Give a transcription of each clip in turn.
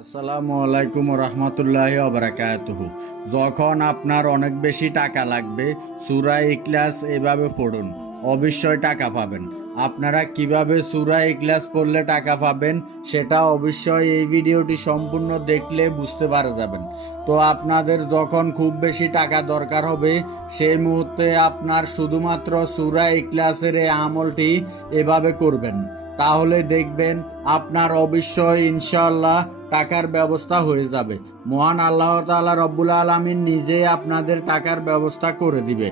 আসসালামু আলাইকুম রহমতুল্লাহি ওবারাকাতুহু। যখন আপনার অনেক বেশি টাকা লাগবে, সূরা ইখলাস এভাবে পড়ুন, অবশ্যই টাকা পাবেন। আপনারা কিভাবে সূরা ইখলাস পড়লে টাকা পাবেন সেটা অবশ্যই এই ভিডিওটি সম্পূর্ণ দেখলে বুঝতে পারা যাবেন। তো আপনাদের যখন খুব বেশি টাকা দরকার হবে, সেই মুহূর্তে আপনার শুধুমাত্র সূরা ইখলাসের এই আমলটি এভাবে করবেন, তাহলে দেখবেন আপনার অবশ্যই ইনশাআল্লাহ টাকার ব্যবস্থা হয়ে যাবে। মহান আল্লাহ তাআলা রব্বুল আলামিন নিজে আপনাদের টাকার ব্যবস্থা করে দিবে।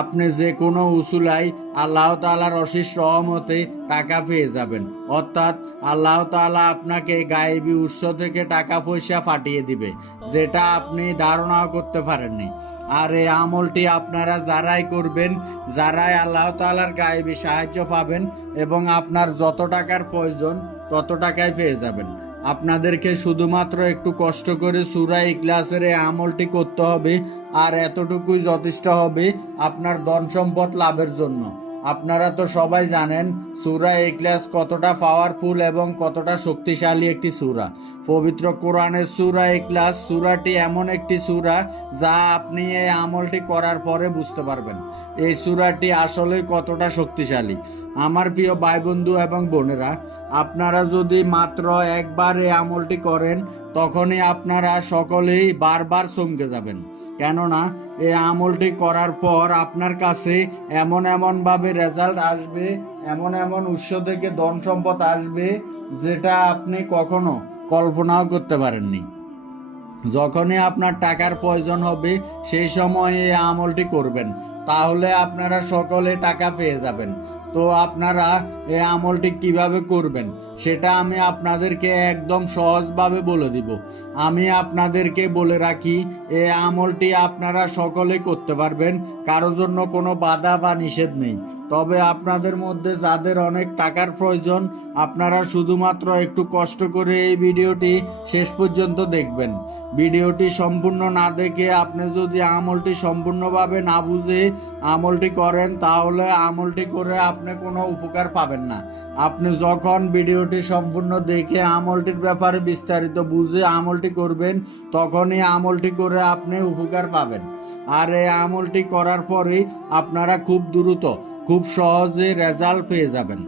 আপনি যে কোনো উসুলাই আল্লাহ তাআলার অশেষ রহমতে টাকা পেয়ে যাবেন, অর্থাৎ আল্লাহ তাআলা আপনাকে গায়েবী উৎস থেকে টাকা পয়সা পাঠিয়ে দিবে, যেটা আপনি ধারণাও করতে পারেননি। আর এই আমলটি আপনারা যারাই করবেন, যারাই আল্লাহ তাআলার গায়েবী সাহায্য পাবেন এবং আপনার যত টাকার প্রয়োজন তত টাকায় পেয়ে যাবেন। আপনাদেরকে শুধুমাত্র একটু কষ্ট করে সূরা ইখলাসের এই আমলটি করতে হবে, আর এতটুকুই যথেষ্ট হবে আপনার ধন সম্পদ লাভের জন্য। আপনারা তো সবাই জানেন সূরা ইখলাস কতটা পাওয়ারফুল এবং কতটা শক্তিশালী একটি সূরা। পবিত্র কোরআনের সূরা ইখলাস সূরাটি এমন একটি সূরা যা আপনি এই আমলটি করার পরে বুঝতে পারবেন এই সূরাটি আসলে কতটা শক্তিশালী। আমার প্রিয় ভাই বন্ধু এবং বোনেরা, আপনারা যদি মাত্র একবার এই আমলটি করেন, তখনই আপনারা সকলেই বারবার চমকে যাবেন। কেননা এই আমলটি করার পর আপনার কাছে এমন এমন ভাবে রেজাল্ট আসবে, এমন এমন উৎস থেকে ধন সম্পদ আসবে, যেটা আপনি কখনো কল্পনাও করতে পারেননি। যখনই আপনার টাকার প্রয়োজন হবে সেই সময় এই আমলটি করবেন, তাহলে আপনারা সকলে টাকা পেয়ে যাবেন। তো আপনারা এই আমলটি কিভাবে করবেন সেটা আমি আপনাদেরকে একদম সহজভাবে বলে দিব। আমি আপনাদেরকে বলে রাখি, এই আমলটি আপনারা সকলে করতে পারবেন, কারোর জন্য কোনো বাধা বা নিষেধ নেই। তবে আপনাদের মধ্যে যাদের অনেক টাকার প্রয়োজন, আপনারা শুধুমাত্র একটু কষ্ট করে এই ভিডিওটি শেষ পর্যন্ত দেখবেন। ভিডিওটি সম্পূর্ণ না দেখে আপনি যদি আমলটি সম্পূর্ণভাবে না বুঝে আমলটি করেন, তাহলে আমলটি করে আপনি কোনো উপকার পাবেন না। আপনি যখন ভিডিওটি সম্পূর্ণ দেখে আমলটির ব্যাপারে বিস্তারিত বুঝে আমলটি করবেন, তখনই আমলটি করে আপনি উপকার পাবেন। আর এই আমলটি করার পরেই আপনারা খুব দ্রুত, খুব সহজে রেজাল্ট পেয়ে যাবেন।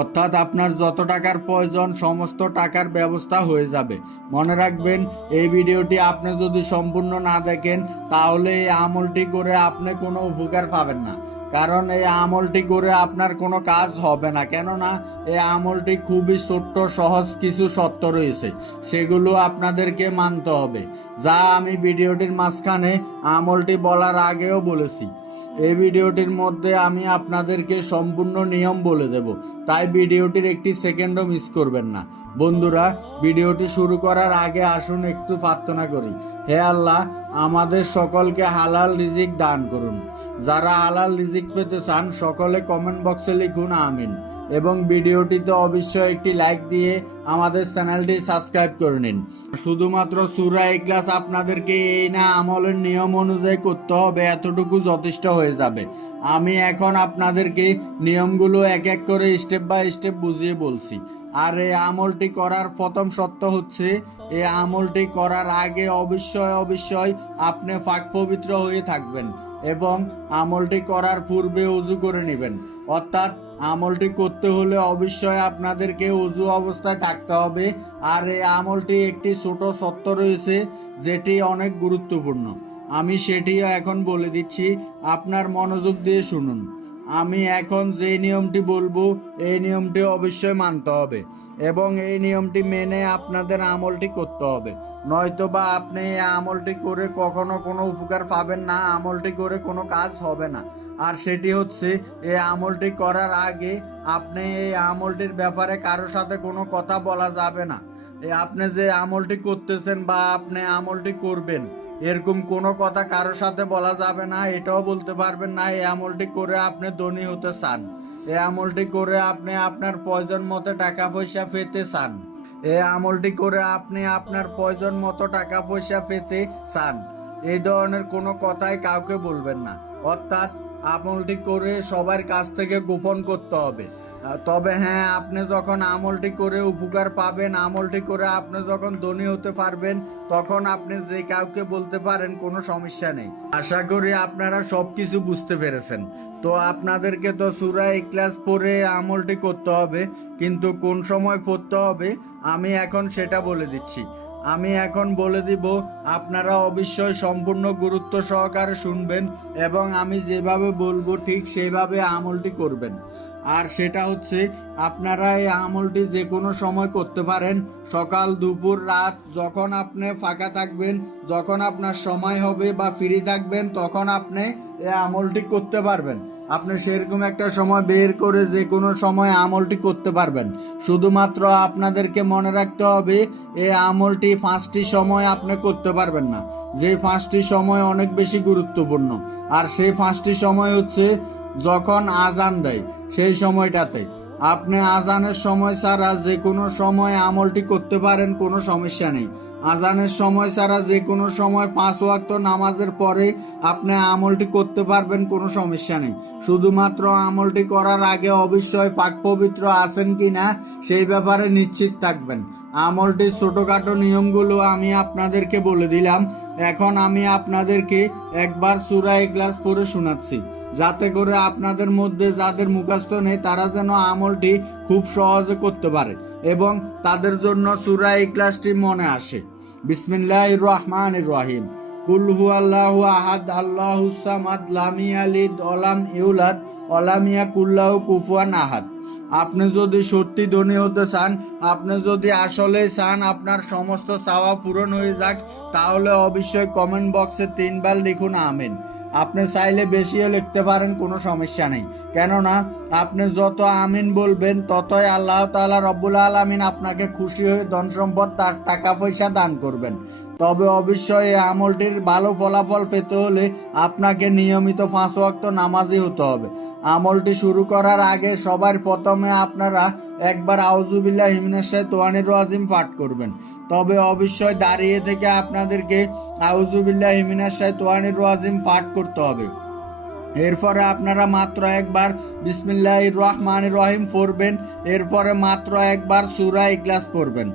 অর্থাৎ আপনার যত টাকার প্রয়োজন সমস্ত টাকার ব্যবস্থা হয়ে যাবে। মনে রাখবেন, এই ভিডিওটি আপনি যদি সম্পূর্ণ না দেখেন, তাহলে এই আমলটি করে আপনি কোনো উপকার পাবেন না। কারণ এই আমলটি করে আপনার কোনো কাজ হবে না, কেননা এই আমলটি খুবই ছোট্ট সহজ কিছু শর্ত রয়েছে, সেগুলো আপনাদেরকে মানতে হবে, যা আমি ভিডিওটির মাঝখানে আমলটি বলার আগেও বলেছি। এই ভিডিওটির মধ্যে আমি আপনাদেরকে সম্পূর্ণ নিয়ম বলে দেব, তাই ভিডিওটির একটি সেকেন্ডও মিস করবেন না। বন্ধুরা, ভিডিওটি শুরু করার আগে আসুন একটু প্রার্থনা করি। হে আল্লাহ, আমাদের সকলকে হালাল রিজিক দান করুন। যারা হালাল রিজিক পেতে চান সকলে কমেন্ট বক্সে লিখুন আমিন, এবং ভিডিওটিতে অবশ্যই একটি লাইক দিয়ে আমাদের চ্যানেলটি সাবস্ক্রাইব করে নিন। শুধুমাত্র সূরা ইখলাস আপনাদেরকে এই না আমলের নিয়ম অনুযায়ী করতে হবে, এতটুকু যথেষ্ট হয়ে যাবে। আমি এখন আপনাদেরকে নিয়মগুলো এক এক করে স্টেপ বাই স্টেপ বুঝিয়ে বলছি। আর এই আমলটি করার প্রথম শর্ত হচ্ছে, এই আমলটি করার আগে অবশ্যই আপনি পাক পবিত্র হয়ে থাকবেন এবং আমলটি করার পূর্বে ওযু করে নেবেন। অর্থাৎ আমলটি করতে হলে অবশ্যই আপনাদেরকে ওযু অবস্থায় থাকতে হবে। আর এই আমলটি একটি ছোট শর্ত রয়েছে, যেটি অনেক গুরুত্বপূর্ণ। আমি সেটিও এখন বলে দিচ্ছি, আপনার মনোযোগ দিয়ে শুনুন। আমি এখন যে নিয়মটি বলবো এই নিয়মটি অবশ্যই মানতে হবে এবং এই নিয়মটি মেনে আপনাদের আমলটি করতে হবে, নয়তোবা আপনি এই আমলটি করে কখনো কোনো উপকার পাবেন না, আমলটি করে কোনো কাজ হবে না। আর সেটি হচ্ছে, এই আমলটি করার আগে আপনি এই আমলটির ব্যাপারে কারোর সাথে কোনো কথা বলা যাবে না। আপনি যে আমলটি করতেছেন বা আপনি আমলটি করবেন, এরকম কোনো কথা কারোর সাথে বলা যাবে না। এটাও বলতে পারবেন না এই আমলটি করে আপনি ধনী হতে চান, এই আমলটি করে আপনি আপনার প্রয়োজন মতো টাকা পয়সা পেতে চান, এই আমলটি করে আপনি আপনার প্রয়োজন মতো টাকা পয়সা পেতে চান। এই ধরনের কোনো কথাই কাউকে বলবেন না। অর্থাৎ আমলটি করে সবার কাছ থেকে গোপন করতে হবে। তবে হ্যাঁ, আপনি যখন আমলটি করে উপকার পাবেন, আমলটি করে আপনি যখন ধনী হতে পারবেন, তখন আপনি যে কাউকে বলতে পারেন, কোনো সমস্যা নেই। আশা করি আপনারা সবকিছু বুঝতে পেরেছেন। তো আপনাদেরকে তো সূরা ইখলাস পড়ে আমলটি করতে হবে, কিন্তু কোন সময় পড়তে হবে আমি এখন সেটা বলে দিচ্ছি। আমি এখন বলে দিব, আপনারা অবশ্যই সম্পূর্ণ গুরুত্ব সহকারে শুনবেন এবং আমি যেভাবে বলবো ঠিক সেইভাবে আমলটি করবেন। আর সেটা হচ্ছে, আপনারা এই আমলটি যে কোনো সময় করতে পারেন, সকাল দুপুর রাত, যখন আপনি ফাঁকা থাকবেন, যখন আপনার সময় হবে বা ফ্রি থাকবেন, তখন আপনি এই আমলটি করতে পারবেন। আপনি সেরকম একটা সময় বের করে যে কোনো সময় আমলটি করতে পারবেন। শুধুমাত্র আপনাদেরকে মনে রাখতে হবে, এই আমলটি 5টি সময় আপনি করতে পারবেন না। যে 5টি সময় অনেক বেশি গুরুত্বপূর্ণ, আর সেই 5টি সময় হচ্ছে যখন আজান দেয় সেই সময়টাতে। আপনি আজানের সময় ছাড়া যে কোনো সময় আমলটি করতে পারেন, কোনো সমস্যা নেই। আজানের সময় ছাড়া যে কোনো সময় 5 ওয়াক্ত নামাজের পরে আপনি আমলটি করতে পারবেন, কোনো সমস্যা নেই। শুধুমাত্র আমলটি করার আগে অবশ্যই পাক পবিত্র আছেন কিনা সেই ব্যাপারে নিশ্চিত থাকবেন। আমলটির ছোটখাটো নিয়মগুলো আমি আপনাদেরকে বলে দিলাম। এখন আমি আপনাদেরকে একবার সূরা ইখলাস পড়ে শোনাচ্ছি, যাতে করে আপনাদের মধ্যে যাদের মুখস্থ নেই তারা যেন আমলটি খুব সহজে করতে পারে এবং তাদের জন্য সূরা ইখলাসটি মনে আসে। বিসমিল্লাহির রহমানির রহিম। কুল হুয়াল্লাহু আহাদ আল্লাহুস সামাদ লাম ইয়ালিদ ওয়া লাম ইউলাদ ওয়া লাম ইয়াকুল লাহু কুফুয়ান আহাদ। আপনি যদি সত্যি ধনী হতে চান, আপনি যদি আসলে চান আপনার সমস্ত চাওয়া পূরণ হয়ে যাক, তাহলে অবশ্যই কমেন্ট বক্সে 3 বার লিখুন আমিন। আপনি চাইলে বেশিও লিখতে পারেন, কোনো সমস্যা নেই। কেননা আপনি যত আমিন বলবেন, ততই আল্লাহ তাআলা রব্বুল আলামিন আপনাকে খুশি হয়ে ধন সম্পদ, তার টাকা পয়সা দান করবেন। তবে অবশ্যই এই আমলটির ভালো ফলাফল পেতে হলে আপনাকে নিয়মিত 5 ওয়াক্ত নামাজি হতে হবে। আমলটি শুরু করার আগে সবার প্রথমে আপনারা একবার আউযুবিল্লাহি মিনাশ শাইতানির রাজিম পাঠ করবেন। তবে অবশ্যই দাঁড়িয়ে থেকে আপনাদেরকে আউযুবিল্লাহি মিনাশ শাইতানির রাজিম পাঠ করতে হবে। এরপরে আপনারা মাত্র একবার বিসমিল্লাহির রহমানির রহিম পড়বেন। এরপরে মাত্র একবার সূরা ইখলাস পড়বেন।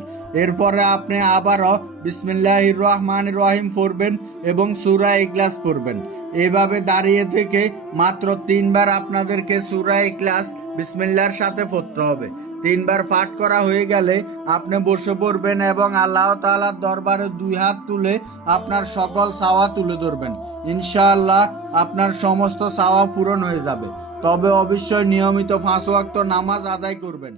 এরপরে আপনি আবারও বিসমিল্লাহির রহমানির রহিম পড়বেন এবং সূরা ইখলাস পড়বেন। এভাবে দাঁড়িয়ে থেকে মাত্র 3 বার আপনাদেরকে সূরা ইখলাস বিসমিল্লাহর সাথে পড়তে হবে। 3 বার পাঠ করা হয়ে গেলে আপনি বসে পড়বেন এবং আল্লাহ তাআলার দরবারে 2 হাত তুলে আপনার সকল চাওয়া তুলে ধরবেন। ইনশাআল্লাহ আপনার সমস্ত চাওয়া পূরণ হয়ে যাবে। তবে অবশ্যই নিয়মিত 5 ওয়াক্ত নামাজ আদায় করবেন।